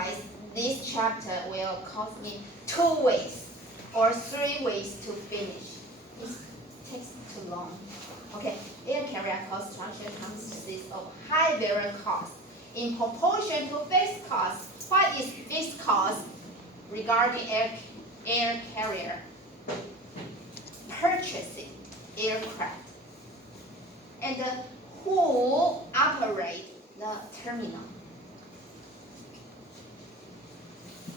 Otherwise, this chapter will cost me 2 weeks or 3 weeks to finish. It takes too long. Okay, air carrier cost structure consists of high variable cost in proportion to fixed cost. What is fixed cost regarding air carrier? Purchasing aircraft and who operate the terminal.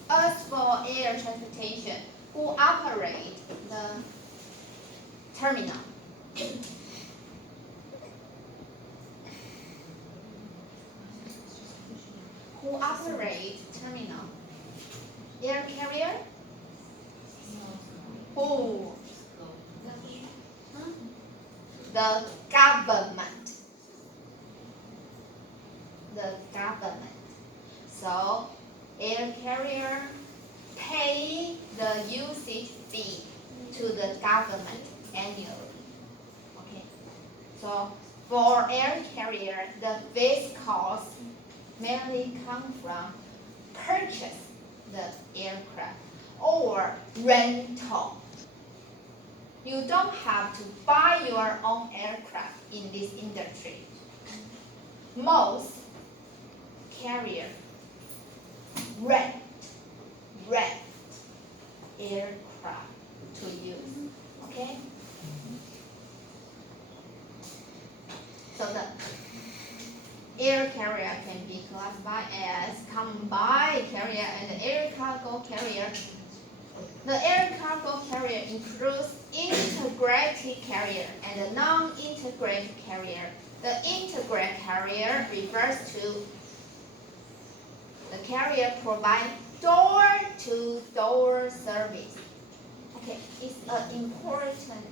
As for air transportation, who operate the terminal? Who operate terminal? Air carrier? Who? The government. The government. So, air carrier pay the usage fee to the government annually. Okay. So, for air carrier, the fixed cost mainly come from purchase the aircraft or rental. You don't have to buy your own aircraft in this industry. Most carrier rent aircraft to use. Okay? So the air carrier can be classified as combined carrier and air cargo carrier. The air cargo carrier includes integrated carrier and a non-integrated carrier. The integrated carrier refers to the carrier provide door-to-door service. Okay, it's an important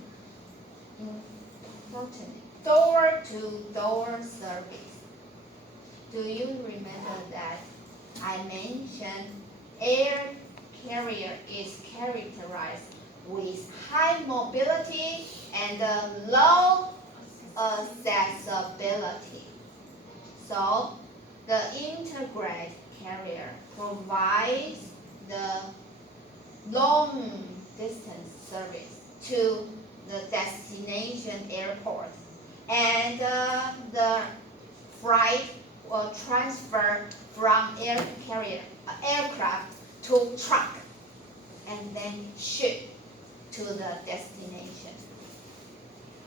door-to-door service. Do you remember that I mentioned air carrier is characterized with high mobility and low accessibility. So the integrated carrier provides the long distance service to the destination airport, and the flight will transfer from aircraft to truck and then ship to the destination.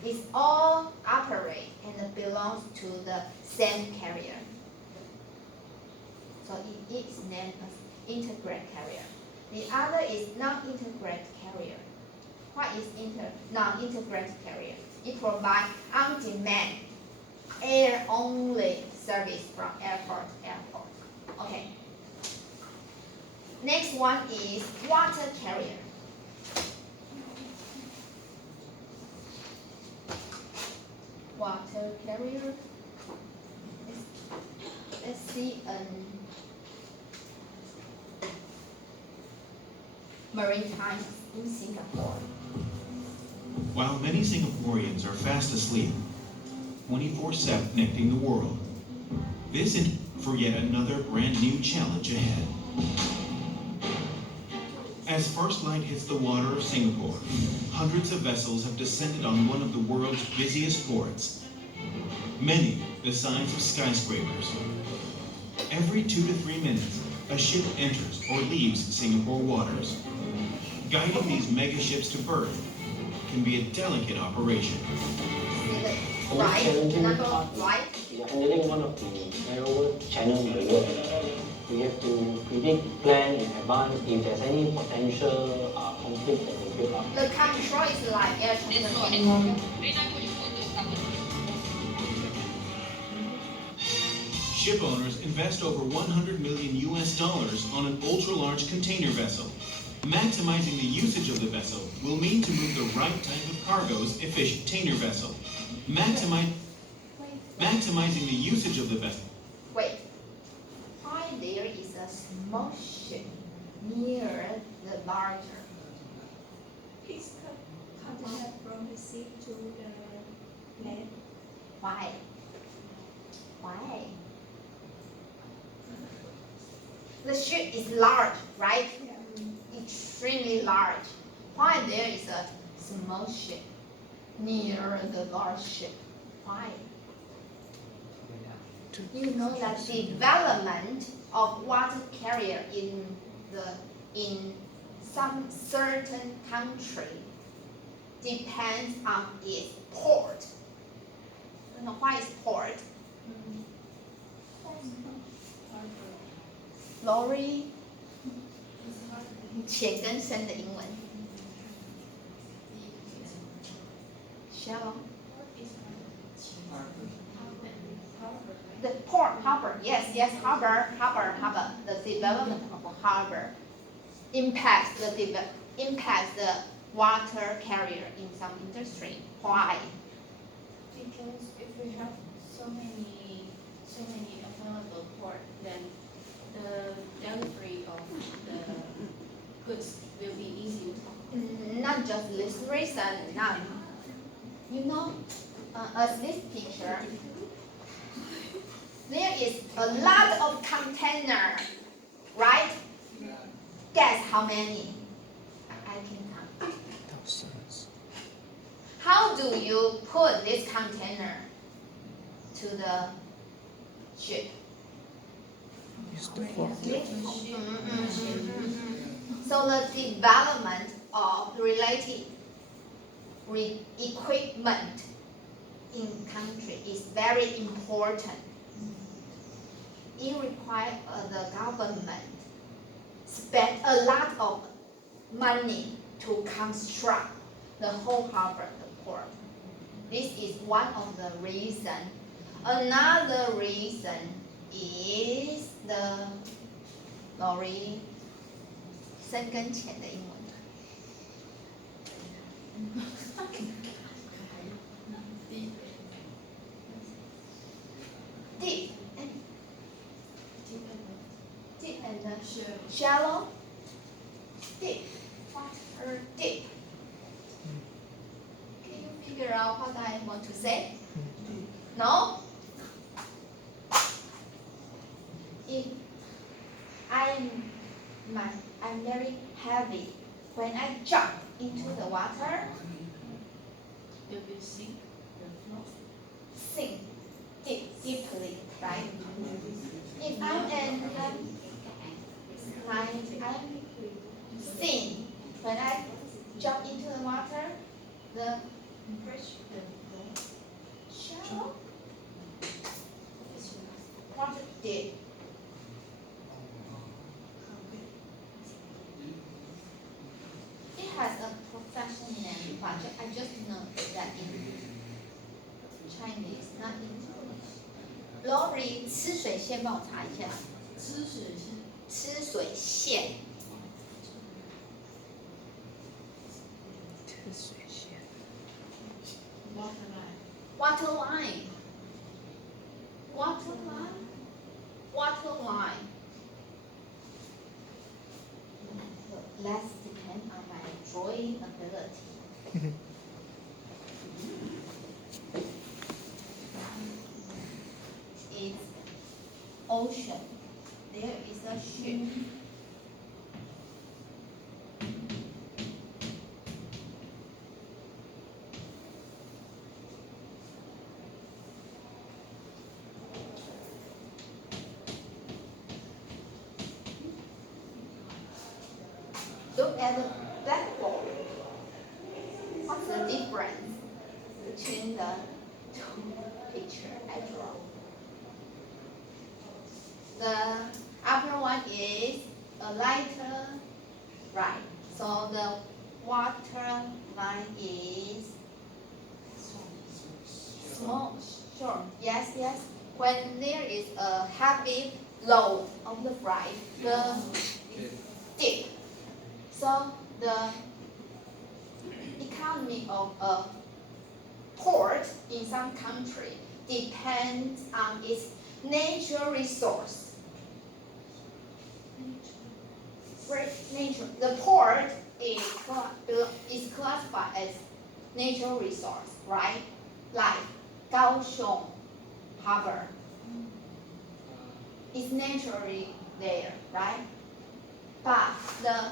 It's all operate and belongs to the same carrier. So it is named as integrated carrier. The other is non-integrated carrier. What is non-integrated carrier? It provides on-demand, air-only service from airport to airport. Okay. Next one is water carrier. Water carrier. Let's see maritime in Singapore. While many Singaporeans are fast asleep, 24/7 connecting the world, this is for yet another brand new challenge ahead. As first light hits the water of Singapore, hundreds of vessels have descended on one of the world's busiest ports, many the size of skyscrapers. Every 2 to 3 minutes, a ship enters or leaves Singapore waters. Guiding these mega ships to berth can be a delicate operation. Right, number right. We are handling one of the narrower channel in the world. We have to predict, plan in advance if there's any potential conflict that will build up. The control is like air transportation. Ship owners invest over $100 million on an ultra-large container vessel. Maximizing the usage of the vessel will mean to move the right type of cargoes efficient container vessel. Maximizing the usage of the vessel. Wait. Why there is a small ship near the larger? It's container from the sea to the land. Why? Why? The ship is large, right? Yeah. Extremely large. Why there is a small ship near the large ship? Why? You know that development of water carrier in some certain country depends on its port. You know why is port? Lorry 浅跟深的英文 shallow the port harbor yes harbor the development of a harbor impacts the water carrier in some industry. Why? Because if we have so many available port, then the delivery of the goods will be easier. Not just this reason, not. You know, as this picture, there is a lot of container, right? Guess how many? I can count. Thousands. How do you put this container to the ship? Use the fork. So the development of related equipment in country is very important. It requires the government spend a lot of money to construct the whole harbor, the port. This is one of the reasons. Another reason is the lorry 深跟浅的英文。Deep and shallow. Deep. Water deep. Can you figure out what I want to say? No? If I'm very heavy. When I jump into the water, They will sink the floor. sink deeply, right? If I'm thin, when I jump into the water, the shallow, water deep. It has a professional name, but I just know that in Chinese, not in English. Lorry 吃水线，帮我查一下。吃水线。吃水线。 Water line. Water line. Water line. Let's depend on my drawing ability. It's ocean. There is a ship. Look at the blackboard. What's the difference between the two pictures I draw? The upper one is a lighter right. So the water line is small, sure. Yes. When there is a heavy load on the right, the deep. So the economy of a port in some country depends on its natural resource. Nature. The port is classified as natural resource, right? Like Kaohsiung Harbor is naturally there, right? But the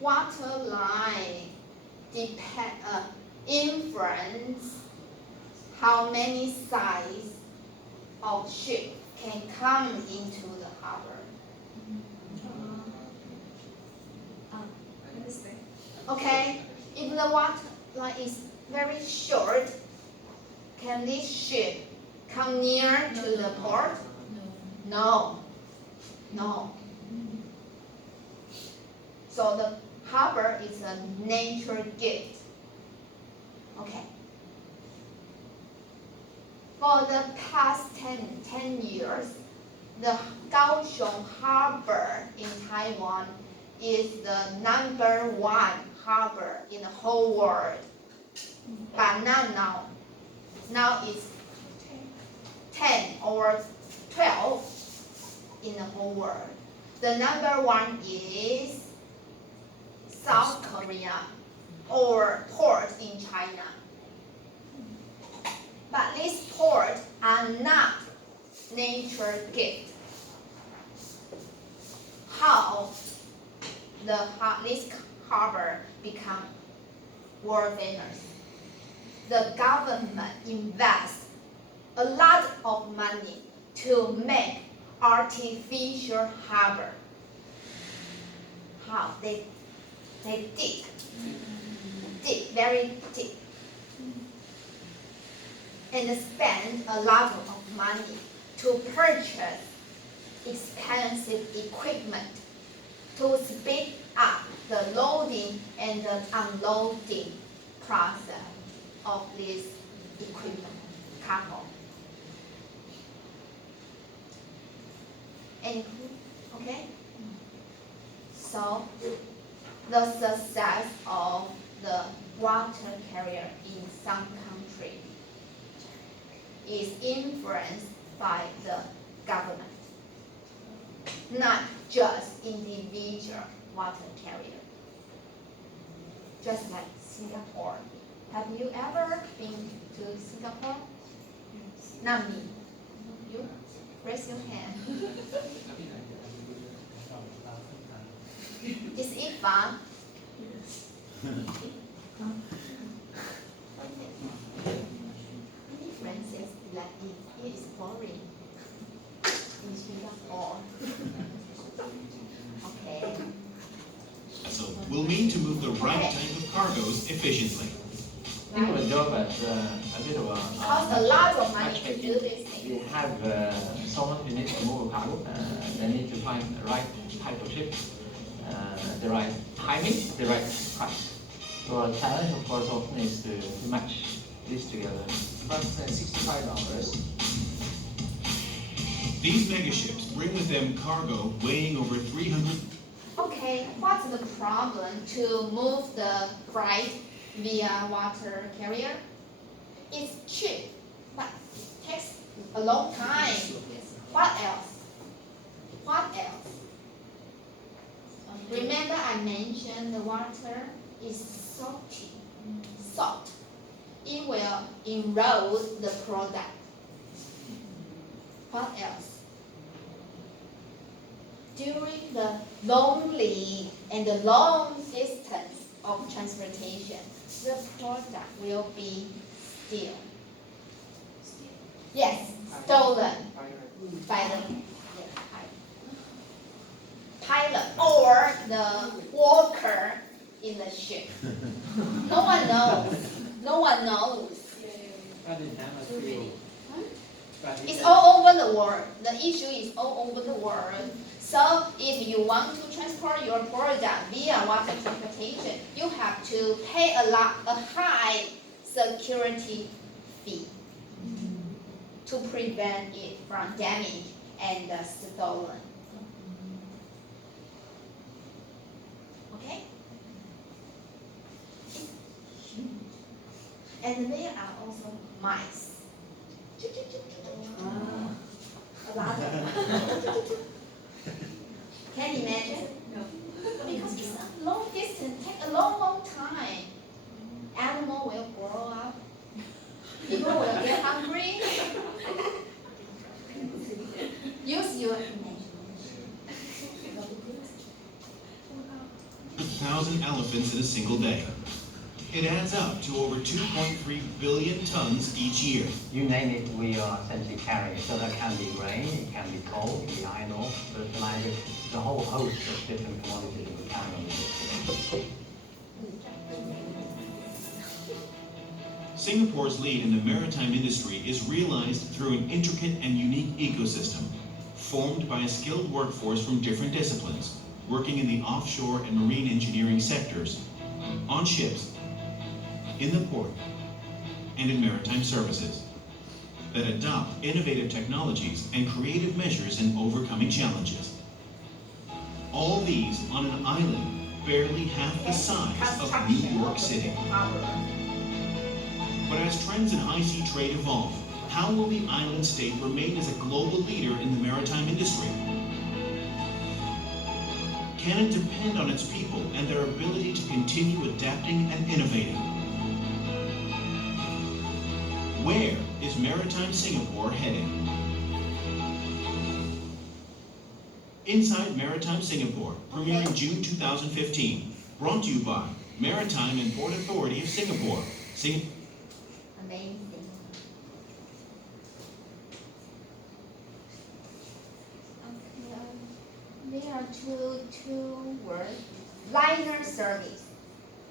water line influence how many size of ship can come into the harbor. Understand. Okay, if the water line is very short, can this ship come near to the port? No. No. So the harbor is a nature gift. Okay. For the past 10 years, the Kaohsiung Harbor in Taiwan is the #1 harbor in the whole world. But not now. Now it's 10 or 12 in the whole world. The #1 is South Korea or port in China. But these ports are not nature gift. How this harbor become world famous? The government invests a lot of money to make artificial harbor. How? They dig very deep and spend a lot of money to purchase expensive equipment to speed up the loading and the unloading process of this equipment, cargo. And, okay? So, the success of the water carrier in some country is influenced by the government, not just individual water carrier. Just like Singapore. Have you ever been to Singapore? Not me. You? Raise your hand. Is it fun? Many friends say that it is boring in Singapore. Okay. So we'll mean to move the right type of cargoes efficiently. I think the job as a bit of It costs a lot of money to do this You thing. have someone who needs to move a cargo. They need to find the right type of ship, the right timing, the right price. So a challenge, of course, often is to match this together. That's $65. These megaships bring with them cargo weighing over 300. Okay, what's the problem to move the freight via water carrier? It's cheap, but it takes a long time. What else? What else? Remember I mentioned the water is salty. Salt. It will erode the product. What else? During the lonely and the long distance of transportation, the product will be steal. Yes, stolen by the pilot or the worker in the ship. No one knows. No one knows. It's all over the world. The issue is all over the world. So if you want to transport your product via water transportation, you have to pay a high security fee to prevent it from damage and stolen. Okay? And there are also mice. A lot of them. Can you imagine? No. Because it's a long distance, take a long time. Animal will grow up. People will get hungry. Use your imagination. 6,000 elephants in a single day. It adds up to over 2.3 billion tons each year. You name it, we are essentially carrying it. So that can be grain, it can be coal, it can be iron ore, fertilizer, the whole host of different commodities that we carry on the ship. Singapore's lead in the maritime industry is realized through an intricate and unique ecosystem, formed by a skilled workforce from different disciplines, working in the offshore and marine engineering sectors, on ships, in the port, and in maritime services, that adopt innovative technologies and creative measures in overcoming challenges. All these on an island barely half the size of New York City. But as trends in high sea trade evolve, how will the island state remain as a global leader in the maritime industry? Can it depend on its people and their ability to continue adapting and innovating? Where is Maritime Singapore heading? Inside Maritime Singapore, premiering June 2015, brought to you by Maritime and Port Authority of Singapore. Amazing. There are two words. Liner service.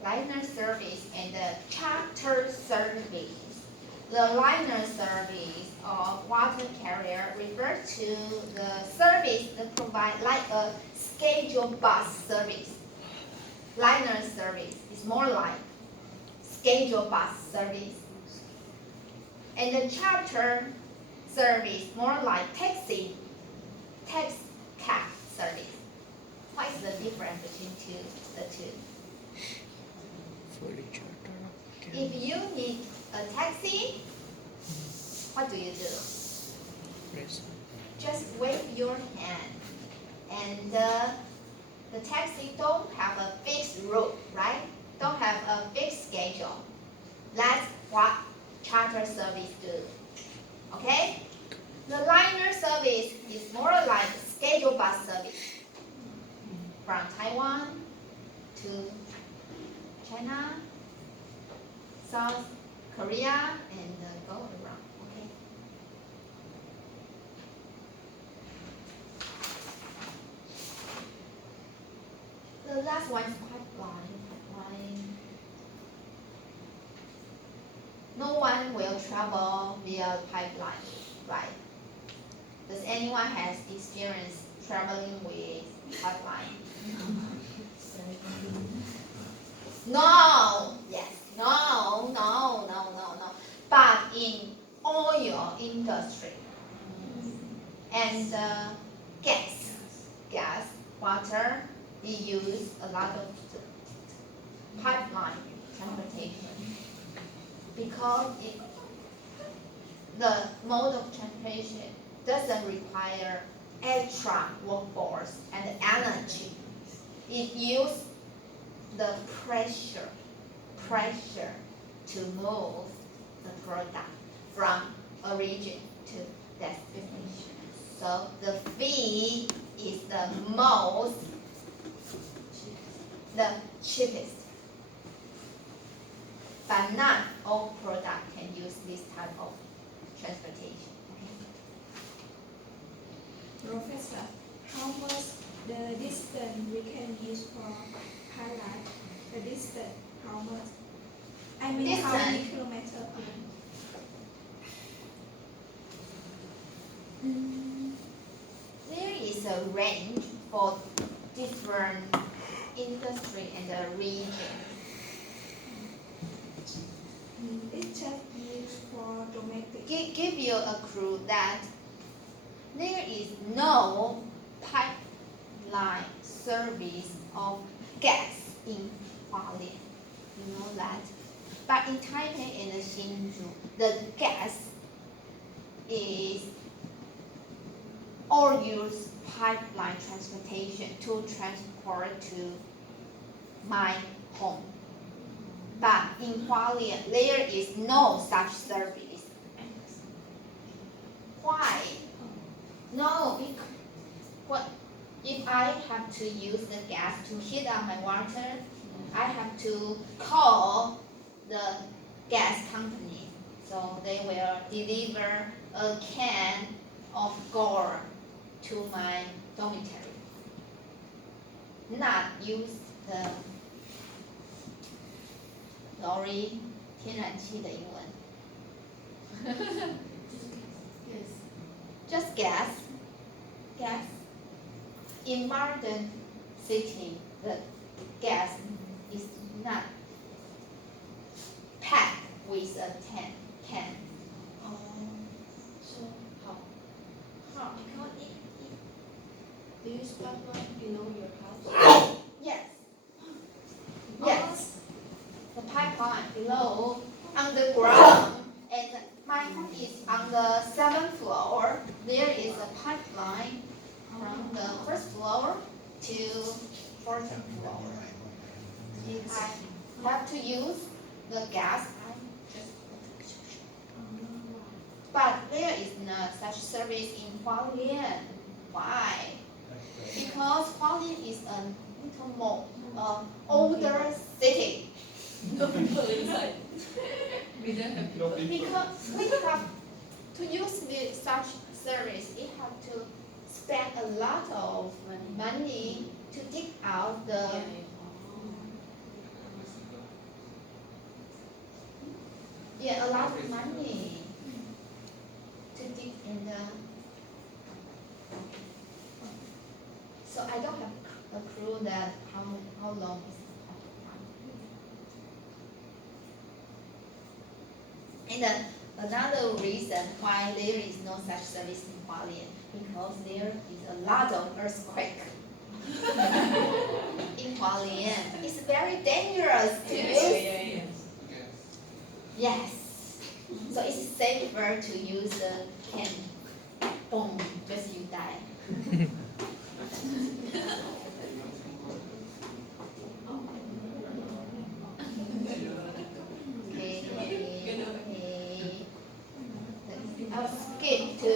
Liner service and the charter service. The liner service of water carrier refers to the service that provide like a scheduled bus service. Liner service is more like scheduled bus service. And the charter service more like taxi cab service. What is the difference between the two? Fully charter. If you need a taxi, what do? Yes. Just wave your hand, and the taxi don't have a fixed route, right? Don't have a fixed schedule. That's what charter service do. Okay? The liner service is more like scheduled bus service from Taiwan to China, South Korea, and go around. Okay. The last one is pipeline. No one will travel via pipeline, right? Does anyone has experience traveling with pipeline? No. Yes. No. But in oil industry and gas, water, they use a lot of pipeline transportation because the mode of transportation doesn't require extra workforce and energy. It uses the pressure to move the product from origin to destination. So the fee is the cheapest. But not all product can use this type of transportation. Okay? Professor, how much the distance we can use for highlight? The distance, how much? I mean, how many kilometers? There is a range for different industry and the region. It's just used for domestic. Give you a clue that there is no pipeline service of gas in Hualien. You know that? But in Taipei and Hsinchu, the gas is all use pipeline transportation to transport to my home. But in Hualien, there is no such service. Why? No, because If I have to use the gas to heat up my water, I have to call the gas company. So they will deliver a can of gore to my dormitory. Not use the lorry 天然气的英文。 Yes. Just gas. Gas. In modern city, the gas is not packed with a can. So how? Because do you use pipeline below your house? Yes. Yes. The pipeline below, underground, and my home is on the 7th floor. There is a pipeline from the first floor to 14th floor. If I have to use the gas, but there is no such service in Hualien. Why? Because Hualien is a little more older city. No people inside. We don't have people. Because we have to use such service, we have to spend a lot of money to dig out the a lot of money to dig in the. So I don't have a clue that how long is the pipeline. And then another reason why there is no such service in Hualien, because there is a lot of earthquake in Hualien. It's very dangerous to use. Yes. So it's safer to use the can. Boom, just you die. I'll skip to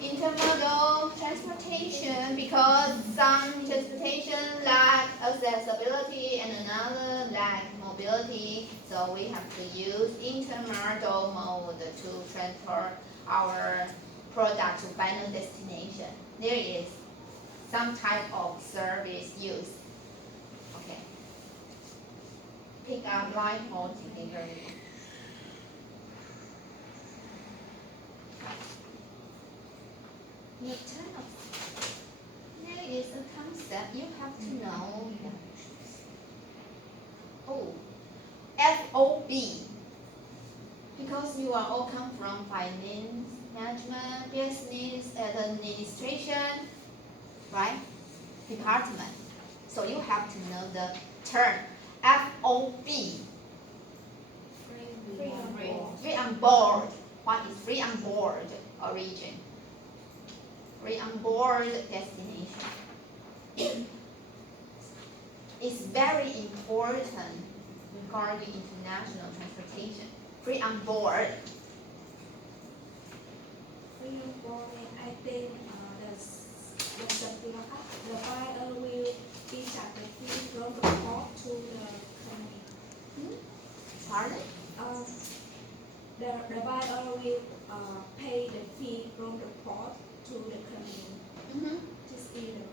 intermodal transportation because some transportation lack accessibility and another lack mobility. So we have to use intermodal mode to transport our product to final destination. There is some type of service used. Okay. Pick up line haul delivery. Your turn of. There is a concept you have to know. Oh, FOB. Because you are all come from finance, management, business, administration, right? Department. So you have to know the term FOB. Free on board. What is free on board origin? Free on board destination. It's very important regarding international transportation. Free on board. Free on board, I think the buyer will be charged the fee from the port to the company. Pardon? The buyer will pay the fee from the port to the company. Mm-hmm. Just either.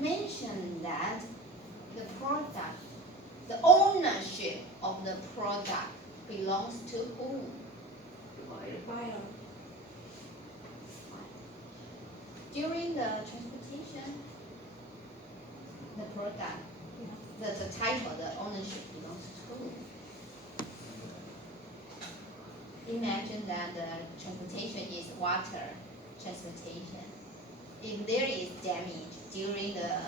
Mention that the product, the ownership of the product belongs to whom? Buyer. During the transportation, the product, the title, the ownership belongs to whom? Imagine that the transportation is water transportation. If there is damage during the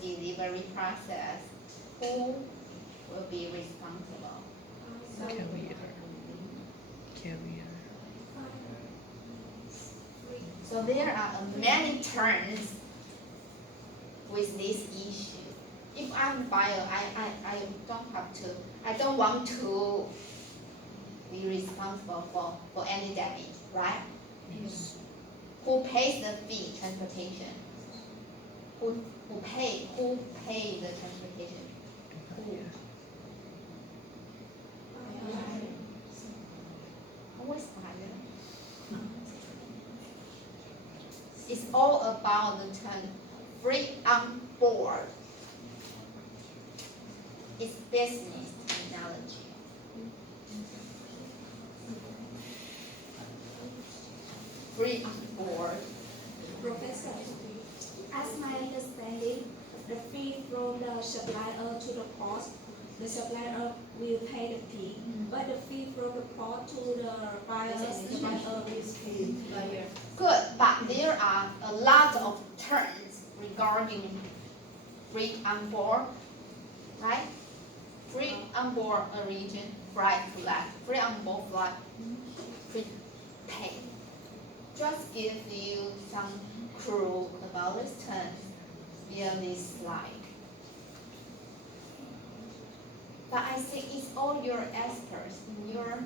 delivery process, who will be responsible? Carrier. So there are many terms with this issue. If I'm buyer, I don't want to be responsible for any damage, right? Yes. Who pays the fee? Transportation. Who pay the transportation? Who? Always buyer. It's all about the term free on board. It's business analogy. Free on board. Professor, as my understanding, the fee from the supplier to the port, the supplier will pay the fee, but the fee from the port to the buyer, the buyer will pay. Buyer. Good, but there are a lot of terms regarding free on board, right? Free on board origin, flight, free on board flight, free pay. Just give you some clue about this term via this slide. But I think it's all your experts in your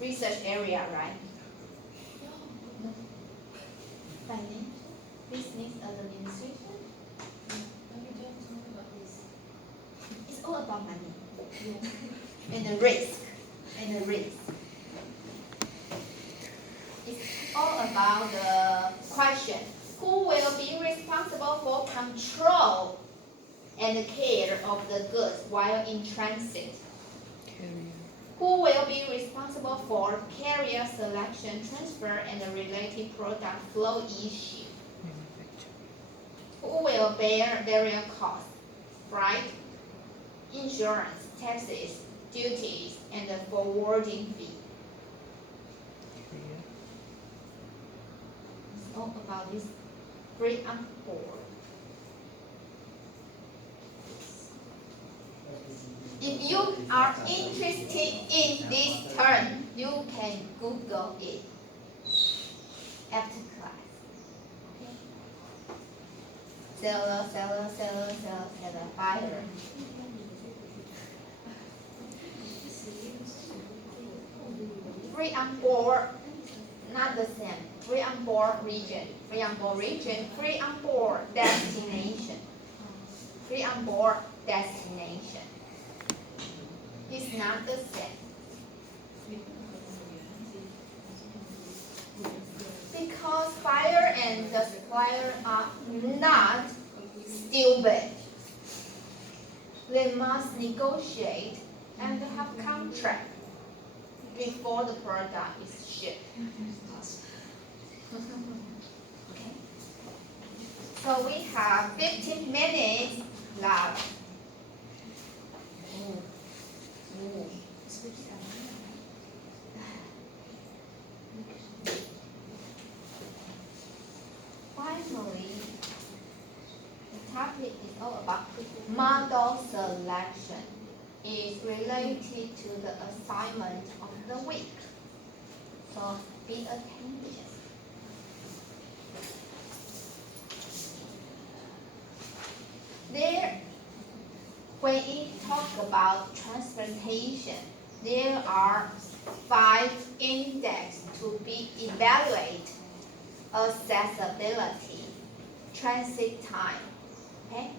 research area, right? No. Finance, business administration. It's all about money and the risk It's all about the question: who will be responsible for control and care of the goods while in transit? Carrier. Who will be responsible for carrier selection, transfer, and the related product flow issue? Manufacturer. Who will bear various costs, freight, insurance, taxes, duties, and the forwarding fee? Carrier. It's all about this free on board. If you are interested in this term, you can Google it after class. Okay? Seller, buyer. Free on board, not the same. Free on board region, free on board region, free on board destination. Free on board destination. It's not the same. Because buyer and the supplier are not stupid. They must negotiate and have contract before the product is shipped. Okay. So we have 15 minutes left. Finally, the topic is all about model selection. It's related to the assignment of the week. So be attention. When we talk about transportation, there are 5 indexes to be evaluated: accessibility, transit time, okay?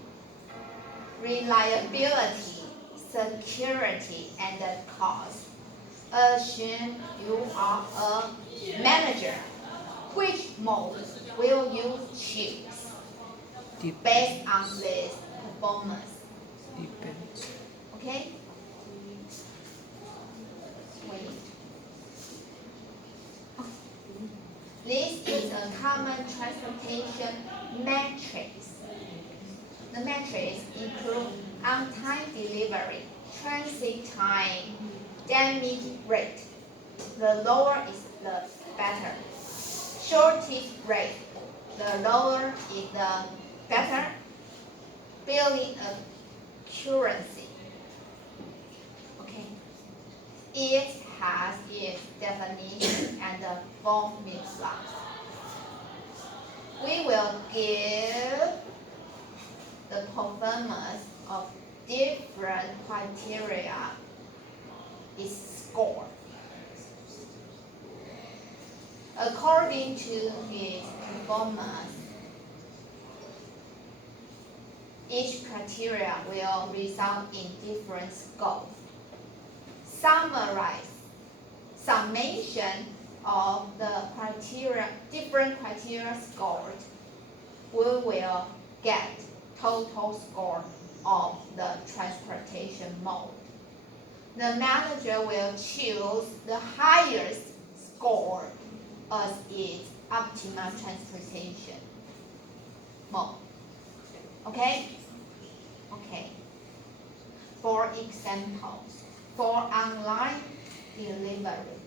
Reliability, security, and the cost. Assume you are a manager. Which mode will you choose based on this performance? Depends. Okay? Wait. This is a common transportation matrix. The matrix includes on-time delivery, transit time, damage rate. The lower is the better. Shortage rate. The lower is the better. Billing accuracy. Okay. It has its definition and the formula. We will give the performance of different criteria its score. According to its performance, each criteria will result in different scores. Summation of the different criteria scored, we will get total score of the transportation mode. The manager will choose the highest score as its optimal transportation mode. Okay? Okay. For example, for online delivery,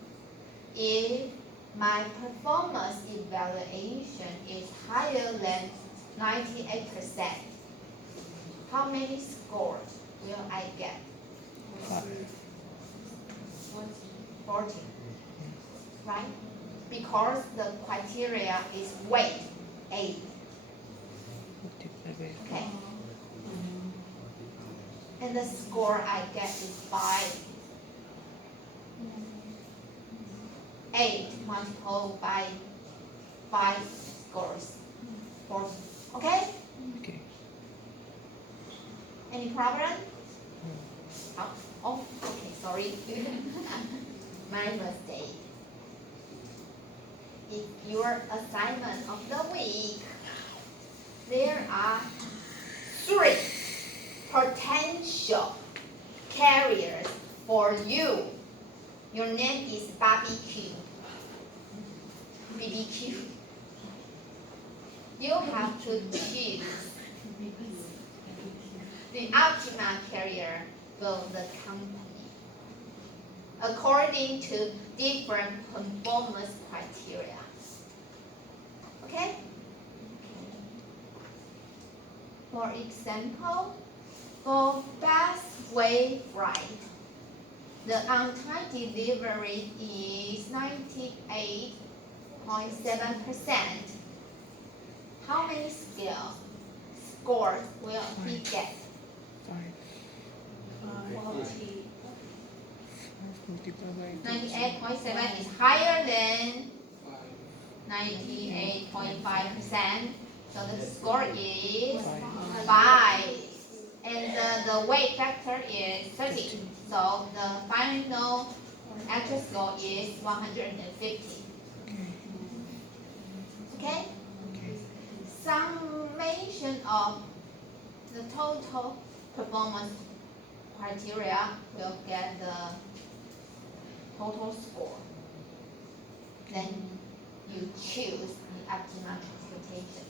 if my performance evaluation is higher than 98%, how many scores will I get? 40. Right? Because the criteria is weight 8. Okay. And the score I get is 5. 8 multiplied by 5 scores. 40. Okay? Okay. Any problem? Oh, okay, sorry. My mistake. In your assignment of the week, there are 3 potential carriers for you. Your name is BBQ. You have to choose the optimal carrier for the company according to different performance criteria. Okay? For example, for Bestway flight, the on-time delivery is 98.7%. How many scores will he get? 98.7 is higher than 98.5%. So the score is 5. And the weight factor is 30. So the final actual score is 150. Okay? Summation of the total performance criteria will get the total score. Then you choose the optimal transportation,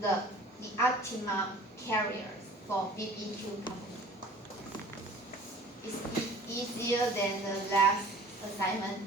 the optimal carriers for BBQ company. It's easier than the last assignment.